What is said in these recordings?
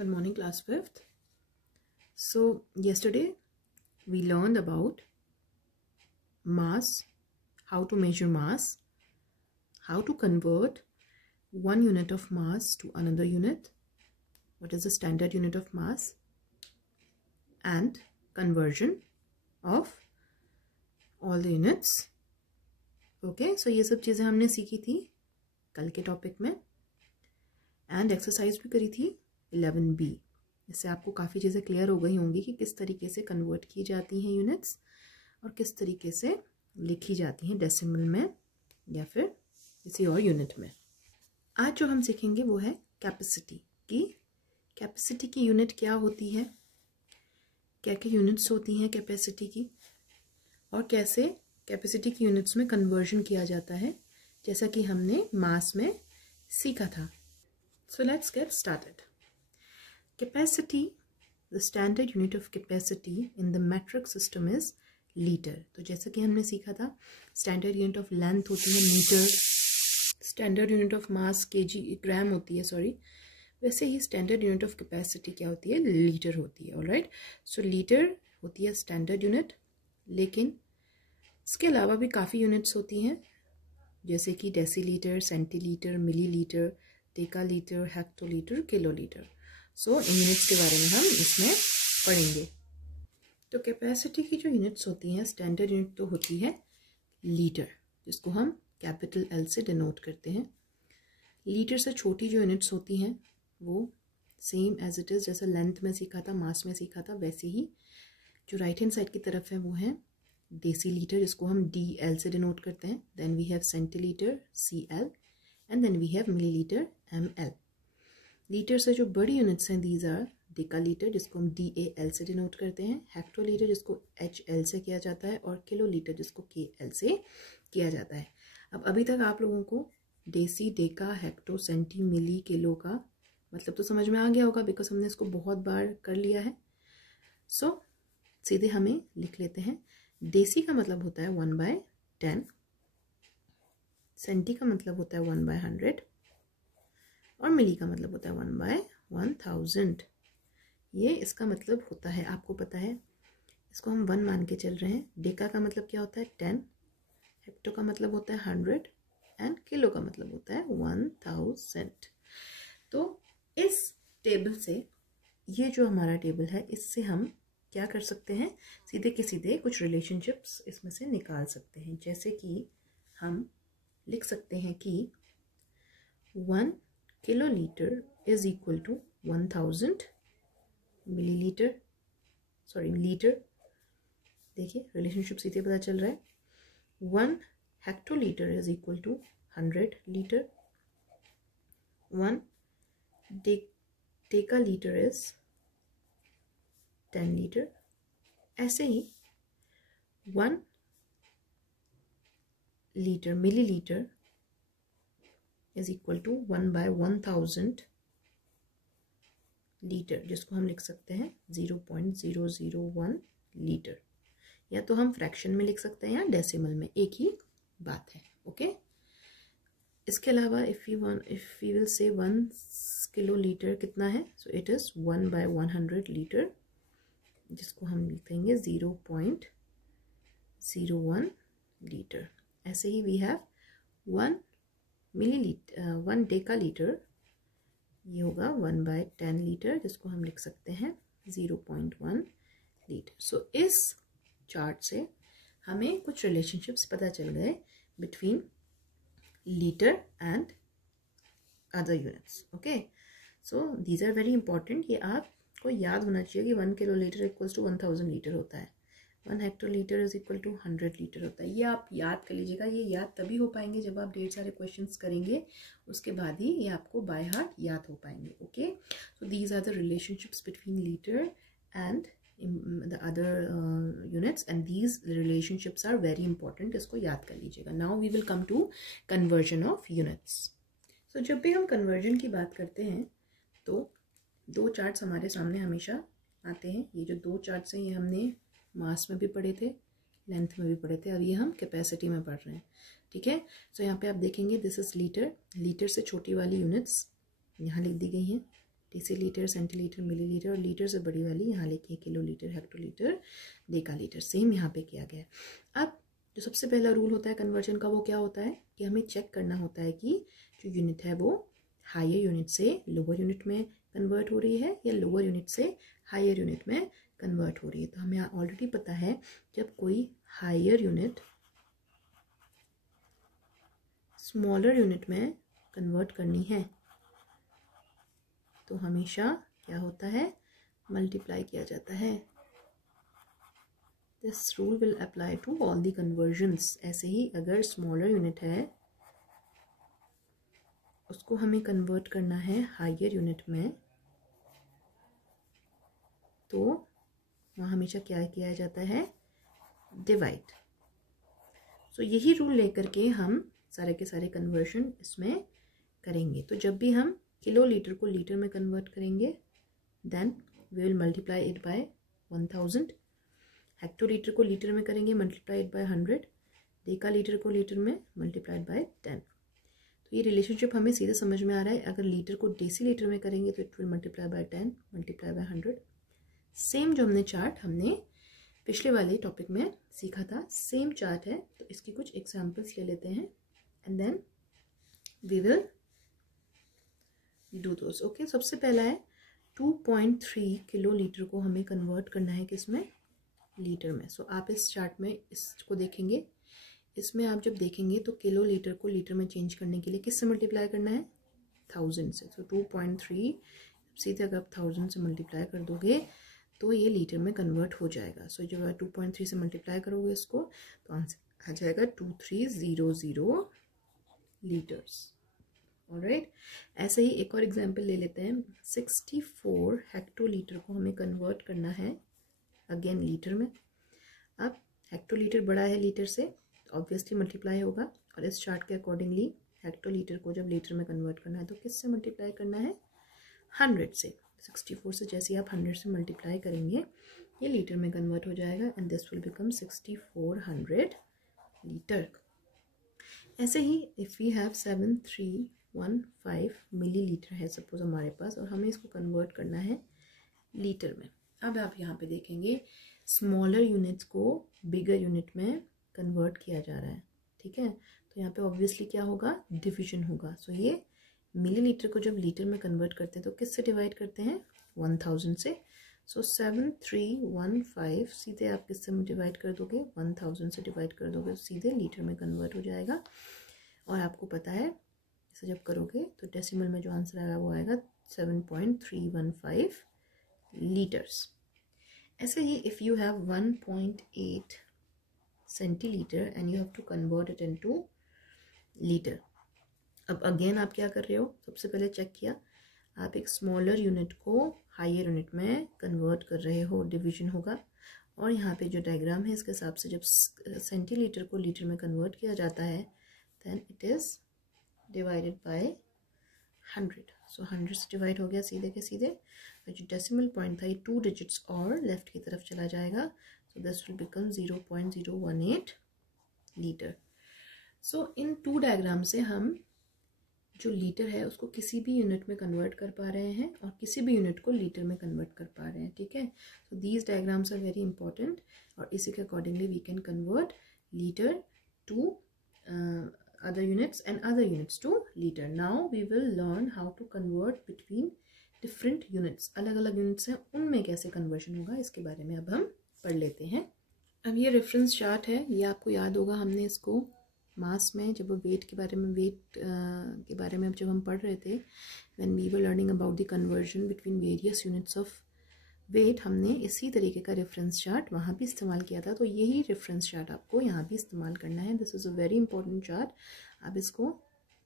Good morning, class 5th. So yesterday we learned about mass, how to measure mass, how to convert one unit of mass to another unit, what is the standard unit of mass, and conversion of all the units. Okay, so ये सब चीज़ें हमने सीखी थी कल के topic में and exercise भी करी थी 11B. इससे आपको काफ़ी चीज़ें क्लियर हो गई होंगी कि किस तरीके से कन्वर्ट की जाती हैं यूनिट्स और किस तरीके से लिखी जाती हैं डेसिमल में या फिर किसी और यूनिट में. आज जो हम सीखेंगे वो है कैपेसिटी की. कैपेसिटी की यूनिट क्या होती है, क्या क्या यूनिट्स होती हैं कैपेसिटी की, और कैसे कैपेसिटी की यूनिट्स में कन्वर्जन किया जाता है, जैसा कि हमने मास में सीखा था. So let's get started. Capacity, the standard unit of capacity in the metric system is liter. तो जैसा कि हमने सीखा था स्टैंडर्ड यूनिट ऑफ लेंथ होती है metre, standard unit of mass KG gram होती है, सॉरी. वैसे ही स्टैंडर्ड यूनिट ऑफ कैपेसिटी क्या होती है, लीटर होती है. ऑलराइट, सो लीटर होती है स्टैंडर्ड यूनिट, लेकिन इसके अलावा भी काफ़ी यूनिट्स होती हैं जैसे कि decilitre, centilitre, millilitre, डेकालीटर, hectolitre, kilolitre. सो इन यूनिट्स के बारे में हम इसमें पढ़ेंगे. तो कैपेसिटी की जो यूनिट्स होती हैं, स्टैंडर्ड यूनिट तो होती है लीटर, जिसको हम कैपिटल एल से डिनोट करते हैं. लीटर से छोटी जो यूनिट्स होती हैं वो सेम एज इट इज़, जैसा लेंथ में सीखा था, मास में सीखा था, वैसे ही जो राइट हैंड साइड की तरफ है वो है डेसीलीटर, जिसको हम DL से डिनोट करते हैं. Then we have centilitre, CL, and then we have millilitre, ML. Litre से जो बड़ी यूनिट्स हैं दीज आर डेकालीटर, जिसको हम DAL से डिनोट करते हैं, हेक्टोलीटर जिसको HL से किया जाता है, और किलोलीटर जिसको KL से किया जाता है. अब अभी तक आप लोगों को डेसी, डेका, हेक्टो, सेंटी, मिली, किलो का मतलब तो समझ में आ गया होगा, बिकॉज हमने इसको बहुत बार कर लिया है. सो सीधे हमें लिख लेते हैं. डेसी का मतलब होता है 1/10, सेंटी का मतलब होता है 1/100, और मिली का मतलब होता है 1/1000. ये इसका मतलब होता है, आपको पता है, इसको हम 1 मान के चल रहे हैं. डेका का मतलब क्या होता है 10, हेक्टो का मतलब होता है 100, एंड किलो का मतलब होता है 1000. तो इस टेबल से, ये जो हमारा टेबल है, इससे हम क्या कर सकते हैं, सीधे के सीधे कुछ रिलेशनशिप्स इसमें से निकाल सकते हैं. जैसे कि हम लिख सकते हैं कि 1 kilolitre is equal to 1000 millilitre, sorry litre. देखिए रिलेशनशिप सीधे पता चल रहा है. 1 hectolitre is equal to 100 litre. 1 decalitre is 10 litre. ऐसे ही 1 litre, millilitre is equal to 1/1000 litre, जिसको हम लिख सकते हैं 0.001 लीटर. या तो हम फ्रैक्शन में लिख सकते हैं या डेसिमल में, एक ही बात है. ओके, इसके अलावा if we will say 1 kilolitre कितना है, सो इट इज 1/100 लीटर, जिसको हम लिखेंगे 0.01 लीटर. ऐसे ही वी हैव 1 मिलीलीटर, 1 डेकालीटर, ये होगा 1/10 लीटर, जिसको हम लिख सकते हैं 0.1 लीटर. सो इस चार्ट से हमें कुछ रिलेशनशिप्स पता चल गए between litre and other units. Okay, so these are very important. ये आपको याद होना चाहिए कि 1 किलोलीटर इक्वल्स टू 1000 लीटर होता है. 1 hectolitre is equal to 100 litre होता है. ये आप याद कर लीजिएगा. ये याद तभी हो पाएंगे जब आप ढेर सारे क्वेश्चंस करेंगे, उसके बाद ही ये आपको बाय हार्ट याद हो पाएंगे. Okay, so these are the relationships between litre and the other units, and these relationships are very important. इसको याद कर लीजिएगा. Now we will come to conversion of units. So जब भी हम conversion की बात करते हैं तो दो चार्ट्स हमारे सामने हमेशा आते हैं. ये जो दो चार्ट्स हैं ये हमने मास में भी पढ़े थे, लेंथ में भी पढ़े थे, अब ये हम कैपेसिटी में पढ़ रहे हैं. ठीक है, सो यहाँ पे आप देखेंगे दिस इज लीटर. लीटर से छोटी वाली यूनिट्स यहाँ लिख दी गई हैं डेसीलीटर, सेंटीलीटर, मिलीलीटर और लीटर से बड़ी वाली यहाँ लिखी है किलोलीटर, हेक्टोलीटर, डेकालीटर। सेम यहाँ पे किया गया है। अब जो सबसे पहला रूल होता है कन्वर्जन का वो क्या होता है कि हमें चेक करना होता है कि जो यूनिट है वो हायर यूनिट से लोअर यूनिट में कन्वर्ट हो रही है या लोअर यूनिट से हायर यूनिट में कन्वर्ट हो रही है। तो हमें ऑलरेडी पता है जब कोई हायर यूनिट स्मॉलर यूनिट में कन्वर्ट करनी है तो हमेशा क्या होता है, मल्टीप्लाई किया जाता है। This rule will apply to all the conversions. ऐसे ही अगर स्मॉलर यूनिट है उसको हमें कन्वर्ट करना है हायर यूनिट में तो वहाँ हमेशा क्या किया जाता है, डिवाइड। सो यही रूल लेकर के हम सारे के सारे कन्वर्शन इसमें करेंगे। तो जब भी हम किलो लीटर को लीटर में कन्वर्ट करेंगे then we will multiply it by 1000। Hectolitre को लीटर में करेंगे multiply it by 100। Decalitre को लीटर में मल्टीप्लाइड बाय 10। तो ये रिलेशनशिप हमें सीधे समझ में आ रहा है। अगर लीटर को डेसी लीटर में करेंगे तो it will multiply by 10 multiply by 100। Same जो हमने चार्ट हमने पिछले वाले टॉपिक में सीखा था, सेम चार्ट है। तो इसकी कुछ एग्जांपल्स ले लेते हैं and then we will do those. Okay, सबसे पहला है 2.3 किलो लीटर को हमें कन्वर्ट करना है किसमें, लीटर में। सो आप इस चार्ट में इसको देखेंगे, इसमें आप जब देखेंगे तो किलो लीटर को लीटर में चेंज करने के लिए किससे मल्टीप्लाई करना है, 1000 से। सो 2.3 सीधे अगर आप 1000 से मल्टीप्लाई कर दोगे तो ये लीटर में कन्वर्ट हो जाएगा। सो जब आप 2.3 से मल्टीप्लाई करोगे इसको तो आंसर आ जाएगा 2300 लीटर्स। ऑलराइट, ऐसे ही एक और एग्जांपल ले लेते हैं। 64 हेक्टोलीटर को हमें कन्वर्ट करना है अगेन लीटर में। अब हेक्टोलीटर बड़ा है लीटर से, ऑब्वियसली मल्टीप्लाई होगा। और इस चार्ट के अकॉर्डिंगली हेक्टोलीटर को जब लीटर में कन्वर्ट करना है तो किससे मल्टीप्लाई करना है, 100 से। 64 से जैसे आप 100 से मल्टीप्लाई करेंगे ये लीटर में कन्वर्ट हो जाएगा and this will become 6400 litre. ऐसे ही इफ़ वी हैव 7315 मिलीलीटर है सपोज हमारे पास और हमें इसको कन्वर्ट करना है लीटर में। अब आप यहाँ पे देखेंगे स्मॉलर यूनिट्स को बिगर यूनिट में कन्वर्ट किया जा रहा है, ठीक है। तो यहाँ पे ऑब्वियसली क्या होगा, डिविजन होगा। सो ये मिलीलीटर को जब लीटर में कन्वर्ट करते हैं तो किससे डिवाइड करते हैं, 1000 से। सो 7315 सीधे आप किससे डिवाइड कर दोगे, 1000 से डिवाइड कर दोगे तो सीधे लीटर में कन्वर्ट हो जाएगा। और आपको पता है इसे जब करोगे तो डेसिमल में जो आंसर आएगा वो आएगा 7.315 लीटर्स। ऐसे ही if you have 1.8 centilitre and you have to convert it into litre. अब अगेन आप क्या कर रहे हो, सबसे पहले चेक किया आप एक स्मॉलर यूनिट को हायर यूनिट में कन्वर्ट कर रहे हो, डिवीजन होगा। और यहाँ पे जो डायग्राम है इसके हिसाब से जब सेंटीलीटर को लीटर में कन्वर्ट किया जाता है then it is divided by 100। So 100 से डिवाइड हो गया सीधे के सीधे। और जो डेसिमल पॉइंट था ये 2 डिजिट्स और लेफ्ट की तरफ चला जाएगा। सो this will become 0.018 litre. So in 2 diagram से हम जो लीटर है उसको किसी भी यूनिट में कन्वर्ट कर पा रहे हैं और किसी भी यूनिट को लीटर में कन्वर्ट कर पा रहे हैं, ठीक है। So these diagrams are very important और इसी के accordingly we can convert litre to other units and other units to liter. Now we will learn how to convert between different units. अलग अलग यूनिट्स हैं उनमें कैसे कन्वर्शन होगा इसके बारे में अब हम पढ़ लेते हैं। अब ये रेफरेंस चार्ट है, ये आपको याद होगा हमने इसको मास में जब वेट के बारे में अब जब हम पढ़ रहे थे when we were learning about the conversion between various units of weight, हमने इसी तरीके का रेफरेंस चार्ट वहाँ भी इस्तेमाल किया था। तो यही रेफरेंस चार्ट आपको यहाँ भी इस्तेमाल करना है। This is a very important chart, आप इसको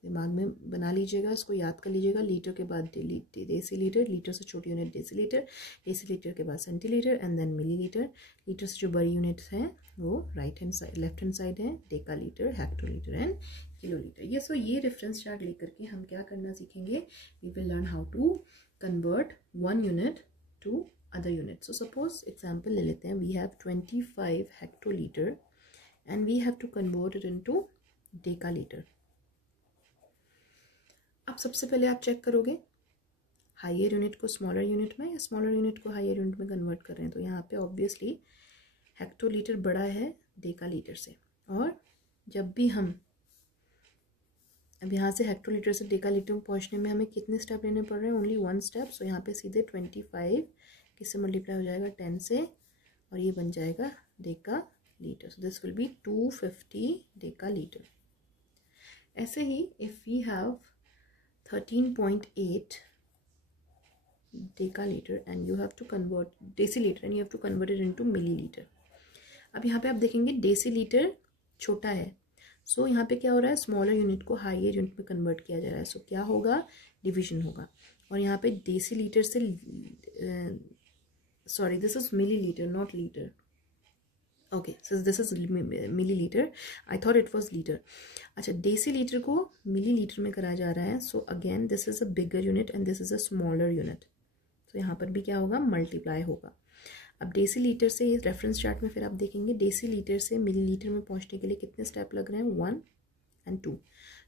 दिमाग में बना लीजिएगा, इसको याद कर लीजिएगा। लीटर के बाद डेसीलीटर, लीटर से छोटी यूनिट डेसीलीटर, डेसीलीटर के बाद centilitre and then millilitre. Litre से जो बड़ी यूनिट्स हैं वो लेफ्ट हैंड साइड है, डेकालीटर, हेक्टोलीटर एंड किलोलीटर। ये रेफरेंस चार्ट लेकर के हम क्या करना सीखेंगे, we will learn how to convert one unit to other units. So suppose example ले लेते हैं, we have 25 hectoliter and we have to convert it into decaliter. अब सबसे पहले आप चेक करोगे हायर यूनिट को स्मॉलर यूनिट में या स्मॉलर यूनिट को हायर यूनिट में कन्वर्ट कर रहे हैं। तो यहाँ पे ऑब्वियसली हेक्टोलीटर बड़ा है डेकालीटर से, और जब भी हम अब यहाँ से हेक्टोलीटर से डेकालीटर में पहुँचने में हमें कितने स्टेप लेने पड़ रहे हैं? Only 1 step. सो यहाँ पे सीधे 25 किससे मल्टीप्लाई हो जाएगा? 10 से, और ये बन जाएगा decalitre. So this will be 250 decalitre. ऐसे ही if we have 13.8 decalitre and you have to convert decilitre and you have to convert it into millilitre. अब यहाँ पे आप देखेंगे डेसीलीटर छोटा है, सो यहाँ पे क्या हो रहा है? स्मॉलर यूनिट को हायर यूनिट में कन्वर्ट किया जा रहा है। सो क्या होगा? डिवीजन होगा। और यहाँ पे डेसीलीटर से sorry this is millilitre not litre. Okay, so this is millilitre, I thought it was litre. अच्छा, डेसीलीटर को मिलीलीटर में करा जा रहा है। So again this is a bigger unit and this is a smaller unit. तो यहाँ पर भी क्या होगा? मल्टीप्लाई होगा। अब डेसीलीटर से ये रेफरेंस चार्ट में फिर आप देखेंगे डेसीलीटर से मिलीलीटर में पहुँचने के लिए कितने स्टेप लग रहे हैं? 1 और 2।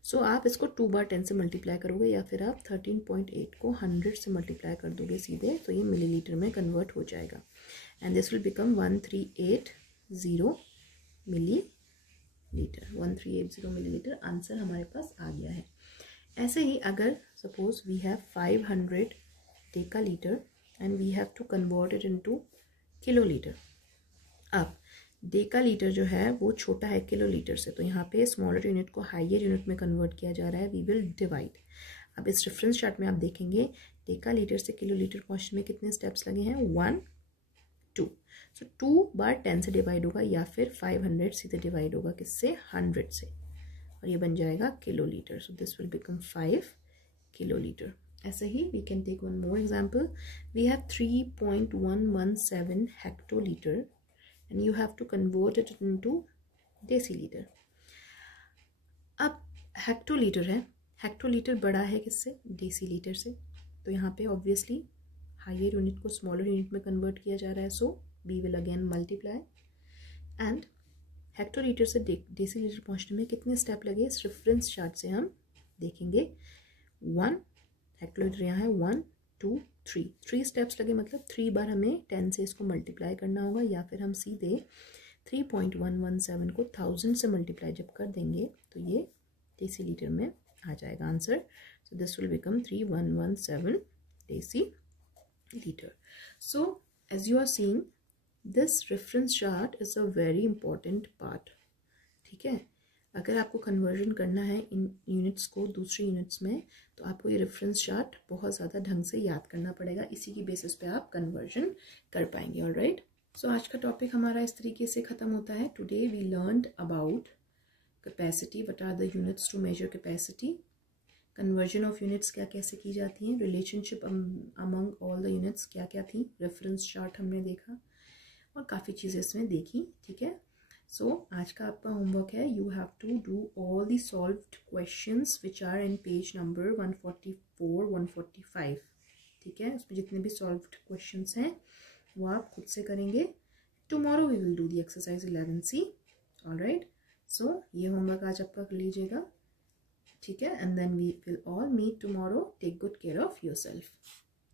सो आप इसको 2 बार 10 से मल्टीप्लाई करोगे या फिर आप 13.8 को 100 से मल्टीप्लाई कर दोगे सीधे, तो ये मिलीलीटर में कन्वर्ट हो जाएगा and this will become 1380 millilitre. 1380 millilitre answer हमारे पास आ गया है। ऐसे ही अगर suppose we have 500 decalitre and we have to convert it into kilolitre. अब डेकालीटर जो है वो छोटा है किलोलीटर से, तो यहाँ पे स्मॉलर यूनिट को हायर यूनिट में कन्वर्ट किया जा रहा है। We will divide. अब इस रेफरेंस चार्ट में आप देखेंगे डेकालीटर से किलोलीटर पहुँचने में कितने स्टेप्स लगे हैं? 1 2। सो 2 बार 10 से डिवाइड होगा या फिर 500 सीधे डिवाइड होगा किससे? 100 से, और ये बन जाएगा kilolitre. So this will become 5 kilolitre. ऐसे ही we can take one more example. We have 3.117 hectoliter and you have to convert it into deciliter. अब हेक्टोलीटर है, हेक्टोलीटर बड़ा है किससे? डेसीलीटर से। तो यहाँ पे ऑब्वियसली हायर यूनिट को स्मॉलर यूनिट में कन्वर्ट किया जा रहा है, so we will again multiply. And hectolitre से डेसीलीटर पहुँचने में कितने स्टेप लगे? इस रेफरेंस चार्ट से हम देखेंगे 1 हेक्टोलीटर यहाँ है 1 2 3 स्टेप्स लगे, मतलब 3 बार हमें 10 से इसको मल्टीप्लाई करना होगा या फिर हम सीधे 3.117 को 1000 से मल्टीप्लाई जब कर देंगे तो ये डेसीलीटर में आ जाएगा answer. So this will become 3117 decilitre. So as you are seeing this reference chart is a very important part. ठीक है, अगर आपको कन्वर्जन करना है इन यूनिट्स को दूसरे यूनिट्स में, तो आपको ये रेफरेंस चार्ट बहुत ज़्यादा ढंग से याद करना पड़ेगा। इसी की बेसिस पे आप कन्वर्जन कर पाएंगे। ऑलराइट, सो आज का टॉपिक हमारा इस तरीके से ख़त्म होता है। Today we learned about capacity, what are the units to measure capacity, conversion of units क्या कैसे की जाती हैं, relationship among all the units क्या क्या थी, रेफरेंस चार्ट हमने देखा और काफ़ी चीज़ें इसमें देखी। ठीक है, सो आज का आपका होमवर्क है, you have to do all the solved questions which are in page number 144 145। ठीक है, उसमें जितने भी सॉल्व्ड क्वेश्चंस हैं वो आप खुद से करेंगे। Tomorrow we will do the exercise 11C। Alright, so ये होमवर्क आज आपका कर लीजिएगा। ठीक है, and then we will all meet tomorrow. Take good care of yourself.